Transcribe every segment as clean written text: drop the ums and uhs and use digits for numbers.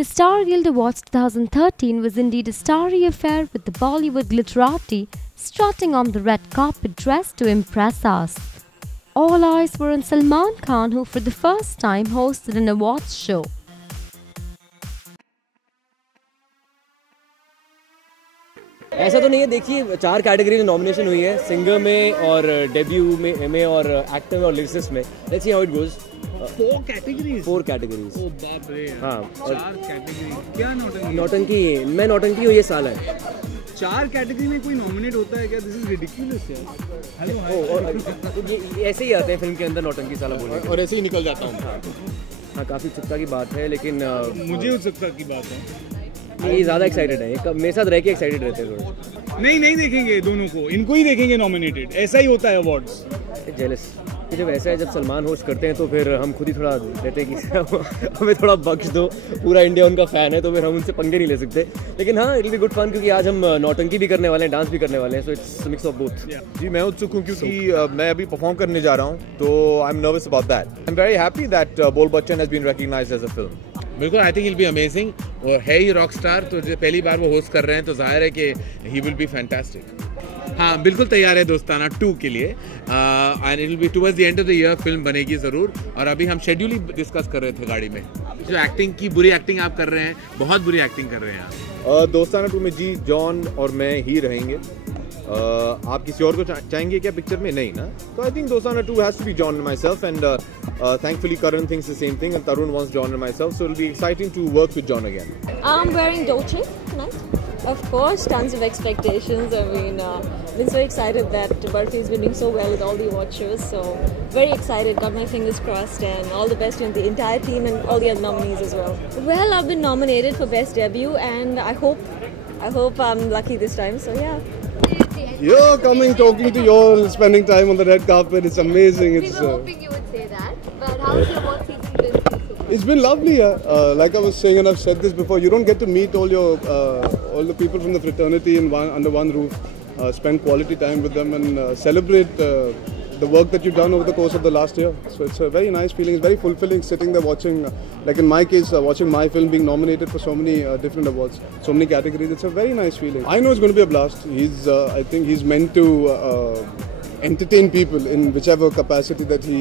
The Star Guild Awards 2013 was indeed a starry affair with the Bollywood glitterati strutting on the red carpet dressed to impress us. All eyes were on Salman Khan, who for the first time hosted an awards show. ऐसा तो नहीं है, देखिए 4 category में nomination हुई है, singer में और डेब्यू में और एक्टर में और लिरिसिस्ट में. Let's see how it goes. 4 categories. ओह बाप रे. हाँ, 4 कैटेगरी. क्या नौटंकी. मैं नौटंकी हूँ ये साल है. 4 कैटेगरी में कोई नॉमिनेट होता है क्या? दिस इज रिडिकुलस यार. हेलो. ये ऐसे ही आते हैं फिल्म के अंदर नौटंकी साला बोलने और ऐसे ही निकल जाता हूँ. हाँ, काफ़ी उत्सुकता की बात है, लेकिन मुझे उत्सुकता की बात है. ये ज़्यादा एक्साइटेड है, मेरे साथ रह के एक्साइटेड रहते हैं थोड़े. नहीं देखेंगे दोनों को, इनको ही देखेंगे नॉमिनेटेड. ऐसा ही होता है अवार्ड्स. जेलस कि जब ऐसा है, जब सलमान होस्ट करते हैं तो फिर हम खुद ही थोड़ा देते हैं कि हमें थोड़ा बख्श दो. पूरा इंडिया उनका फ़ैन है तो फिर हम उनसे पंगे नहीं ले सकते. लेकिन हाँ, it will be good fun, क्योंकि आज हम नौटंकी भी करने वाले हैं, डांस भी करने वाले हैं. So it's mix of both. जी, मैं उत्सुक हूँ क्योंकि मैं अभी परफॉर्म करने जा रहा हूँ, तो I am nervous about that. I am very happy that Bol Bachchan has been recognised as a film. बिल्कुल, I think I'll be amazing. और है ही रॉक स्टार, तो जो पहली बार वो होस्ट कर रहे हैं तो जाहिर है कि ही विल बी फैंटास्टिक. हाँ, बिल्कुल तैयार है दोस्ताना 2 के लिए. And it will be towards the end of the year. Film बनेगी ज़रूर. और अभी हम शेड्यूल ही डिस्कस कर रहे थे गाड़ी में. जो एक्टिंग की बुरी एक्टिंग आप कर रहे हैं, बहुत बुरी एक्टिंग कर रहे हैं आप. दोस्ताना 2 में जी, जॉन और मैं ही रहेंगे. आप किसी और को चाहेंगे क्या पिक्चर में? नहीं ना. तो आई think Dostana 2 has to be John and myself. And thankfully Karan thinks the same thing and Tarun wants John and myself, so it'll be exciting to work with John again. I'm wearing Dolce tonight. Of course, tons of expectations. I mean, been so excited that Barfi has been doing so well with all the award shows, so very excited, got my fingers crossed, and all the best to the entire team and all the other nominees as well. Well, I've been nominated for Best Debut and I hope I'm lucky this time, so yeah. You're coming, talking to you all, spending time on the red carpet. It's amazing. We were hoping you would say that, but how's your award season been so far? It's been lovely. Like I was saying, and I've said this before, you don't get to meet all the people from the fraternity under one roof, spend quality time with them, and celebrate the work that you've done over the course of the last year. So it's a very nice feeling. It's very fulfilling sitting there watching, like in my case, watching my film being nominated for so many different awards, so many categories. It's a very nice feeling. I know it's going to be a blast. I think he's meant to entertain people in whichever capacity that he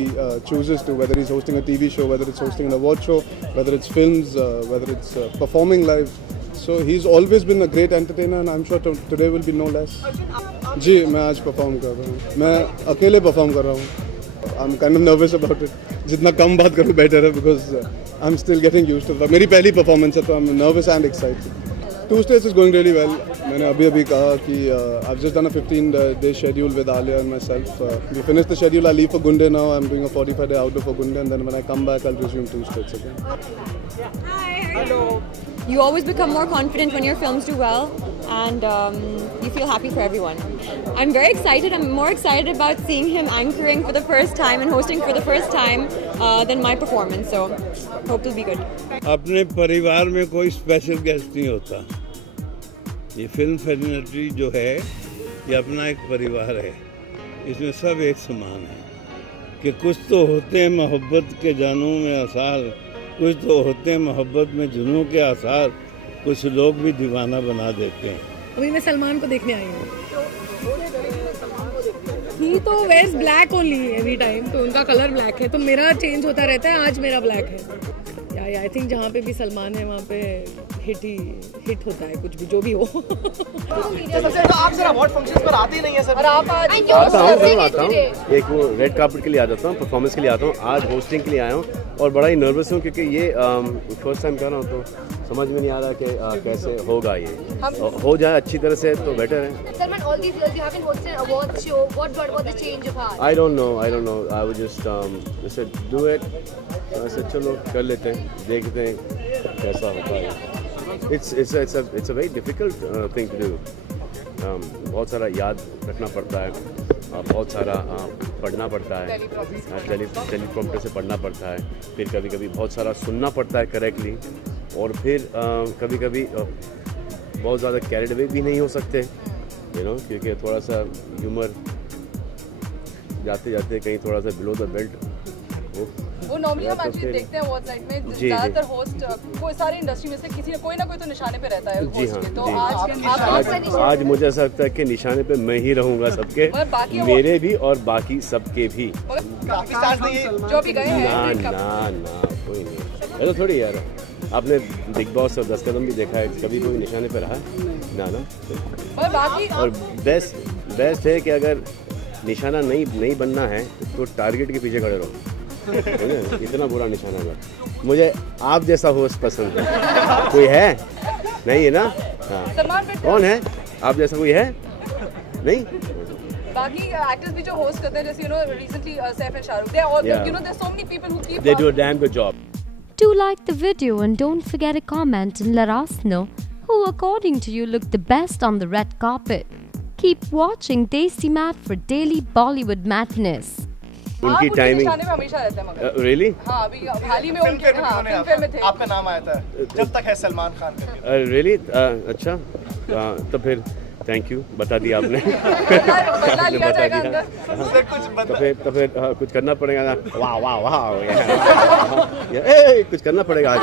chooses to, whether he's hosting a TV show, whether it's hosting an award show, whether it's films, whether it's performing live. So he's always been a great entertainer and I'm sure today will be no less. जी, मैं आज perform कर रहा हूँ. मैं अकेले perform कर रहा हूँ. I'm kind of nervous about it. जितना कम बात करूँ better है, because I'm still getting used to it. मेरी पहली परफॉर्मेंस है तो I'm nervous and excited. 2 states is going really well. मैंने अभी कहा कि I've just done a 15-day schedule with Alia and myself. We finished the schedule. I leave for Gunde now. I'm doing a 45-day outdoor for Gunde, and then when I come back, I'll resume 2 states again. Hi. Hello. You always become more confident when your films do well, and you feel happy for everyone. I'm very excited. I'm more excited about seeing him anchoring for the first time and hosting for the first time than my performance. So, hope it'll be good. अपने परिवार में कोई special guest नहीं होता. ये film facility जो है, ये अपना एक परिवार है. इसमें सब एक समान है. कि कुछ तो होते हैं मोहब्बत के जानों में आसार, कुछ तो होते हैं मोहब्बत में जुनून के आसार, कुछ लोग भी दीवाना बना देते हैं. अभी मैं सलमान को देखने आई हूँ. ही तो wears black only every time, तो उनका कलर ब्लैक है, तो मेरा चेंज होता रहता है. आज मेरा ब्लैक है. आई थिंक जहाँ पे भी सलमान है वहाँ पे हिट होता है, कुछ भी जो भी हो. आप सर अवार्ड फंक्शंस पर आते ही नहीं है सर. और आप आता हूँ. एक वो रेड कार्पेट के लिए आ जाता हूँ, परफॉर्मेंस के लिए आता हूँ. आज होस्टिंग के लिए आया हूँ और बड़ा ही नर्वस हूँ क्योंकि ये फर्स्ट टाइम कर रहा हूँ, तो समझ में नहीं आ रहा कि कैसे होगा. ये हो जाए अच्छी तरह से तो बेटर है. Salman, all these years you haven't hosted an award show. What brought about the change of heart? I don't know. I was just I said do it. I said चलो कर लेते हैं, देखते हैं कैसा होता है. It's a very difficult thing to do. बहुत सारा याद रखना पड़ता है, बहुत सारा पढ़ना पड़ता है, टेलीप्रॉम्प्टर से पढ़ना पड़ता है. फिर कभी कभी बहुत सारा सुनना पड़ता है करेक्टली, और फिर कभी कभी बहुत ज़्यादा कैरिड अवे भी नहीं हो सकते, क्योंकि थोड़ा सा ह्यूमर जाते जाते कहीं थोड़ा सा बिलो द बेल्ट वो नॉर्मली हम एक्चुअली देखते हैं अवार्ड नाइट में ज्यादातर होस्ट कोई सारी इंडस्ट्री में से किसी कोई ना कोई तो निशाने पे रहता है जी होस्ट हाँ, के। तो जी। आज मुझे ऐसा लगता है कि निशाने पे मैं ही रहूंगा सबके, मेरे भी और बाकी सबके भी। जो भी गए हैं ना कोई नहीं, ऐसा थोड़ी यार। आपने बिग बॉस और 10 कदम भी देखा है, कभी कोई निशाने पे रहा ना। और बेस्ट है कि अगर निशाना नहीं बनना है तो टारगेट के पीछे खड़े रहो। इतना बुरा निशाना मत। मुझे आप जैसा होस्ट पसंद है। कोई है? नहीं है ना? हाँ। कौन है आप जैसा? कोई है? नहीं। बाकी एक्टर्स भी जो होस्ट करते हैं, जैसे you know recently Saif and Shahrukh, they all you know there so many people who keep they do a damn good job. Do like the video and don't forget a comment and let us know who according to you looked the best on the red carpet. Keep watching Desi Mat for daily Bollywood madness. उनकी timing हमेशा रहते हैं मगर। Really? हाँ, अभी हाल ही में उनके film में थे। आपका नाम आया था जब तक है सलमान खान का। Really? अच्छा, तो फिर थैंक यू, बता दिया आपने। बदला लिया जाएगा अंदर। तो फिर कुछ करना पड़ेगा ना। वाह कुछ करना पड़ेगा आज।